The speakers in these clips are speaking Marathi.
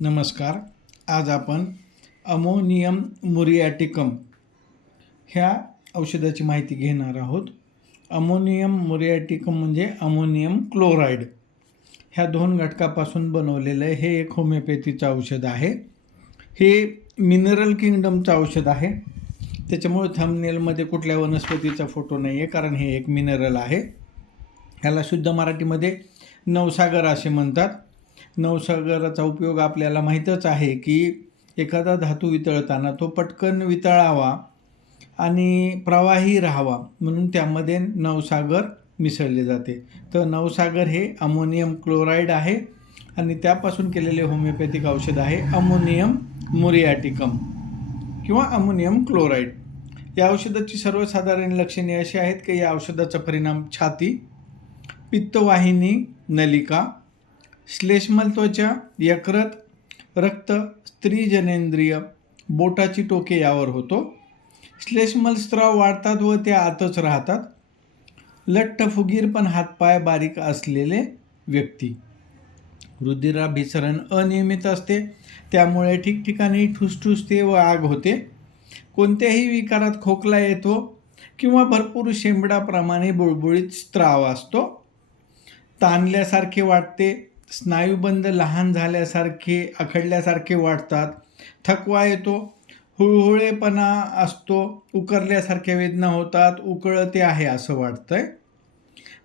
नमस्कार. आज आपण अमोनियम मुरियाटिकम ह्या औषधाची माहिती घेणार आहोत. अमोनियम मुरियाटिकम म्हणजे अमोनियम क्लोराईड ह्या दोन घटकापासून बनवलेलं हे एक होमिओपॅथीचं औषध आहे. हे मिनरल किंगडमचं औषध आहे. त्याच्यामुळे थंबनेलमध्ये कुठल्या वनस्पतीचा फोटो नाही आहे, कारण हे एक मिनरल आहे. ह्याला शुद्ध मराठीमध्ये नवसागर असे म्हणतात. नवसागराचा उपयोग आपल्याला माहीतच आहे की एखादा धातू वितळताना तो पटकन वितळावा आणि प्रवाही राहावा म्हणून त्यामध्ये नवसागर मिसळले जाते. तर नवसागर हे अमोनियम क्लोराईड आहे आणि त्यापासून केलेले होमिओपॅथिक औषध आहे अमोनियम मुरियाटिकम किंवा अमोनियम क्लोराईड. या औषधाची सर्वसाधारण लक्षणे अशी आहेत की या औषधाचा परिणाम छाती, पित्तवाहिनी, नलिका, श्लेष्मल त्वचा, यकृत, रक्त, स्त्री जनेंद्रिय, बोटाची टोके यावर होतो. श्लेष्मल स्त्राव वाढतात व ते आतच राहतात. लठ्ठ फुगीरपण, हातपाय बारीक असलेले व्यक्ती. रुधिराभिसरण अनियमित असते, त्यामुळे ठिकठिकाणी ठुसठुसते व आग होते. कोणत्याही विकारात खोकला येतो किंवा भरपूर शेंबडाप्रमाणे बुळबुळीत स्त्राव असतो. ताणल्यासारखे वाटते, स्नायुबंध लहान झाल्यासारखे आखडल्यासारखे वाटतात, थकवा येतो, हुळहुळेपणा असतो, उकरल्यासारख्या वेदना होतात, उकळते आहे असं वाटतंय.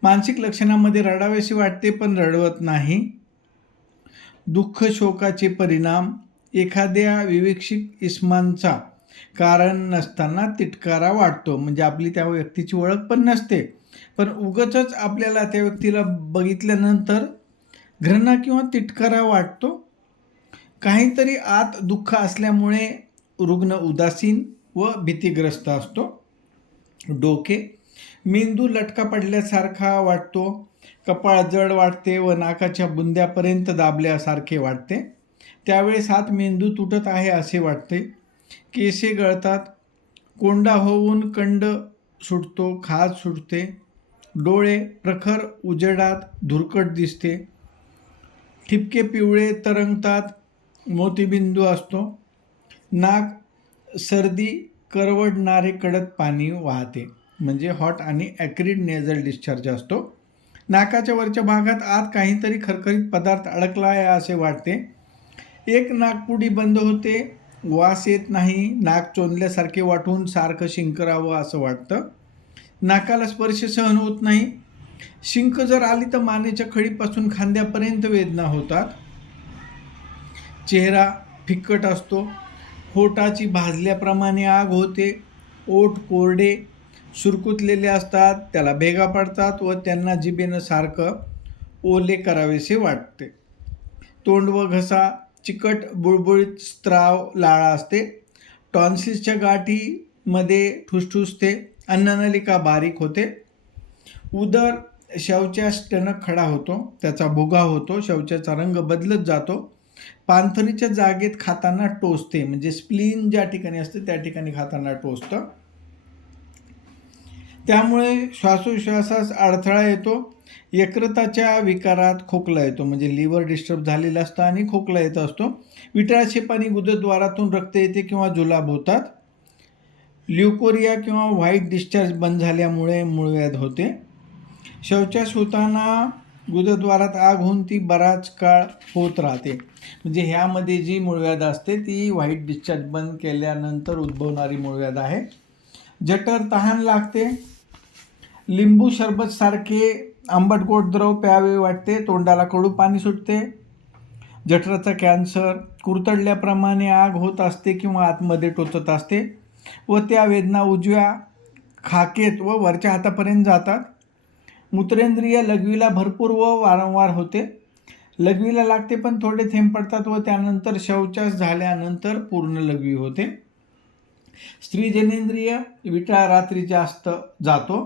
मानसिक लक्षणामध्ये रडावेशी वाटते पण रडवत नाही. दुःख शोकाचे परिणाम, एखाद्या विवेक्षित इस्मांचा कारण नसताना तिटकारा वाटतो, म्हणजे आपली त्या व्यक्तीची ओळख पण नसते पण उगाचच आपल्याला त्या व्यक्तीला बघितल्यानंतर घृणा किंवा तिटकारा वाटतो. काहीतरी आत दुःख असल्यामुळे रुग्ण उदासीन व भीतीग्रस्त असतो. डोके, मेंदू लटका पडल्यासारखा वाटतो, कपाळ जड वाटते व नाकाच्या बुंद्यापर्यंत दाबल्यासारखे वाटते. त्यावेळेस हात मेंदू तुटत आहे असे वाटते. केसे गळतात, कोंडा होऊन कंड सुटतो, खाज सुटते. डोळे प्रखर उजेडात धुरकट दिसते. ठिपके पिवळे तरंगतात, मोतीबिंदू असतो. नाक, सर्दी, करवडणारे कडक पाणी वाहते, म्हणजे हॉट आणि ॲक्रिड नेझल डिस्चार्ज असतो. नाकाच्या वरच्या भागात आत काहीतरी खरखरीत पदार्थ अडकला आहे असे वाटते. एक नाकपुडी बंद होते, वास येत नाही, नाक चोंदल्यासारखे वाटून सारखं शिंकरावं असं वाटतं. नाकाला स्पर्श सहन होत नाही. शिंक जर आली तर मानेच्या खळीपासून खांद्यापर्यंत वेदना होतात. चेहरा फिक्कट असतो, होटाची भाजल्याप्रमाणे आग होते. ओठ कोरडे सुरकुतलेले असतात, त्याला भेगा पडतात व त्यांना जिभेनं सारखं ओले करावेसे वाटते. तोंड व घसा चिकट, बुळबुळीत स्त्राव, लाळा असते. टॉन्सिल्सच्या गाठीमध्ये ठुसठुसते. अन्ननलिका बारीक होते. उदर, शौचास टणक खडा होतो, त्याचा भुगा होतो, शौचाचा रंग बदलत जातो. पानथरीच्या जागेत खाताना टोचते, म्हणजे स्प्लीन ज्या ठिकाणी असते त्या ठिकाणी खाताना टोचतं. त्यामुळे श्वासोश्वासास अडथळा येतो. यकृताच्या विकारात खोकला येतो, म्हणजे लिव्हर डिस्टर्ब झालेलं असतं आणि खोकला येत असतो. विटाळशेपानी गुदद्वारातून रक्त येते किंवा जुलाब होतात. ल्युकोरिया किंवा व्हाईट डिस्चार्ज बंद झाल्यामुळे मूळव्याध होते. शौचास होताना गुदद्वारात आग होऊन ती बराच काळ होत राहते, म्हणजे ह्यामध्ये जी मूळव्याध असते ती व्हाईट डिस्चार्ज बंद केल्यानंतर उद्भवणारी मूळव्याध आहे. जठर, तहान लागते. लिंबू सरबत सारखे आंबट गोड द्रव प्यावे वाटते. तोंडाला कडू पाणी सुटते. जठराचा कॅन्सर, कुरतडल्याप्रमाणे आग होत असते किंवा आतमध्ये टोचत असते व त्या वेदना उजव्या खाकेत व वरच्या हातापर्यंत जातात. मूत्रेंद्रिय, लघवीला भरपूर व वारंवार होते. लघवीला लागते पण थोडे थेंब पडतात व त्यानंतर शौचास झाल्यानंतर पूर्ण लघवी होते. स्त्री जनेंद्रिय, विटाळ रात्री जास्त जातो.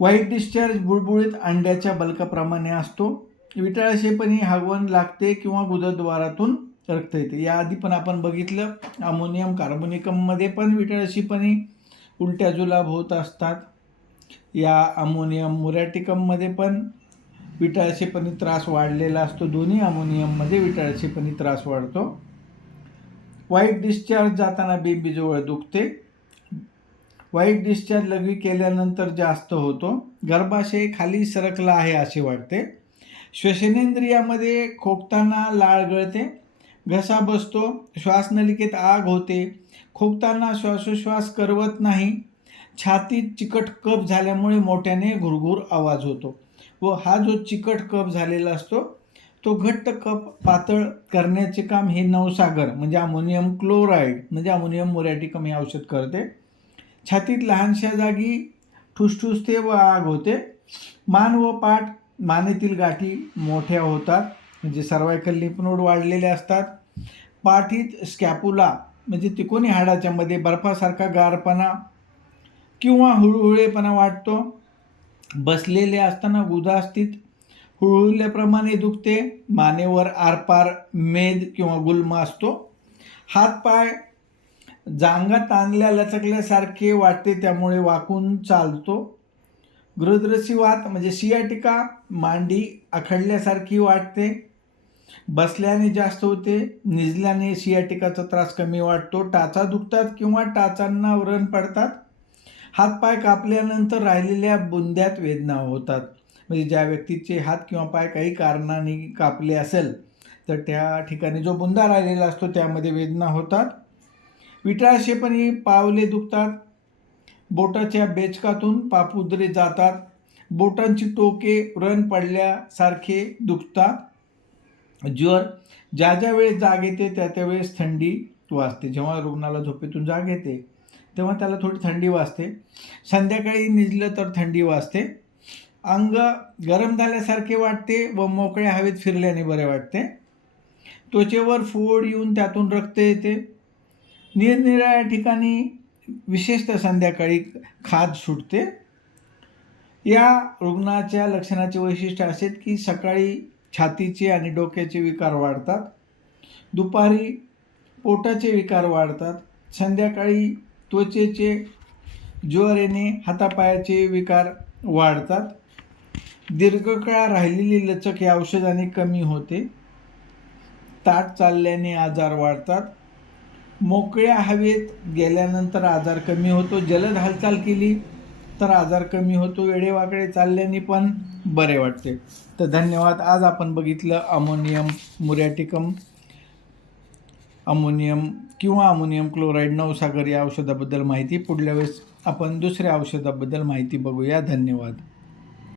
व्हाईट डिस्चार्ज बुळबुळीत अंड्याच्या बलकाप्रमाणे असतो. विटाळशेपणी हागवण लागते किंवा गुदद्वारातून रक्त येते. याआधी पण आपण बघितलं अमोनियम कार्बोनिकममध्ये पण विटाळशीपणी उलट्या जुलाब होत असतात. या अमोनियम मुरॅटिकममध्ये पण विटाळसेपणी त्रास वाढलेला असतो. दोन्ही अमोनियममध्ये विटाळसेपणी त्रास वाढतो. वाईट डिस्चार्ज जाताना बेंबीजवळ दुखते. वाईट डिस्चार्ज लघवी केल्यानंतर जास्त होतो. गर्भाशय खाली सरकला आहे असे वाटते. श्वसनेंद्रियामध्ये खोकताना लाळ गळते, घसा बसतो, श्वासनलिकेत आग होते, खोकताना श्वासोश्वास करवत नाही, छातीत चिकट कफ झाल्यामुळे मोठ्याने घुरघुर आवाज होतो. व हा जो चिकट कफ झालेला असतो तो घट्ट कफ पातळ करण्याचे काम हे नवसागर म्हणजे अमोनियम क्लोराईड म्हणजे अमोनियम मुरॅटिकम हे औषध करते. छातीत लहानशा जागी ठुसठुसते व आग होते. मान व पाठ मानेतील गाठी मोठ्या होतात म्हणजे सर्वायकल लिम्फ नोड वाढलेले असतात. पाठीत स्कॅपुला म्हणजे तिकोनी हाडाच्या मध्ये बर्फासारखा गारपणा किंवा हुळहुळेपणा वाटतो. बसलेले असताना गुदास्थित हुळहुळल्याप्रमाणे दुखते. मानेवर आरपार मेद किंवा गुल्म असतो. हातपाय जांघा ताणल्या लचकल्यासारखे वाटते, त्यामुळे वाकून चालतो. गृहद्रसीवात म्हणजे सियाटिका मांडी आखडल्यासारखी वाटते. बसल्याने जास्त होते. निजल्याने सियाटिकाचा त्रास कमी वाटतो. टाचा दुखतात किंवा टाचांना व्रण पडतात. हातपाय कापल्यानंतर राहिलेल्या बुंद्यात वेदना होतात. म्हणजे ज्या व्यक्तीचे हात किंवा पाय काही कारणाने कापले असेल तर त्या ठिकाणी जो बुंदा राहिलेला असतो त्यामध्ये वेदना होतात. विटाळसेपणी पावले दुखतात. बोटाच्या बेचकातून पापुद्रे जातात. बोटांची टोके व्रण पडल्यासारखे दुखतात. ज्वर ज्या वेळेस जाग येते त्या वेळेस थंडी वाजते. जेव्हा रुग्णाला झोपेतून जाग येते तेव्हा त्याला थोडी थंडी वाजते. संध्याकाळी निजलं तर थंडी वाजते. अंग गरम झाल्यासारखे वाटते व मोकळ्या हवेत फिरल्याने बरे वाटते. त्वचेवर फोड येऊन त्यातून रक्त येते. निरनिराळ्या ठिकाणी विशेषतः संध्याकाळी खाज सुटते. या रुग्णाच्या लक्षणाचे वैशिष्ट्य असे की सकाळी छातीचे आणि डोक्याचे विकार वाढतात. दुपारी पोटाचे विकार वाढतात. संध्याकाळी त्वचेचे ज्वर येणे, हातापायाचे विकार वाढतात. दीर्घकाळ राहिलेली लचक या औषधाने कमी होते. ताठ चालल्याने आजार वाढतात. मोकळ्या हवेत गेल्यानंतर आजार कमी होतो. जलद हालचाल केली तर आजार कमी होतो. वेडेवाकडे चालल्याने पण बरे वाटते. तर धन्यवाद. आज आपण बघितलं अमोनियम मुरॅटिकम, अमोनियम किंवा अमोनियम क्लोराईड नवसागर या औषधाबद्दल माहिती. पुढल्या वेळेस आपण दुसऱ्या औषधाबद्दल माहिती बघूया. धन्यवाद.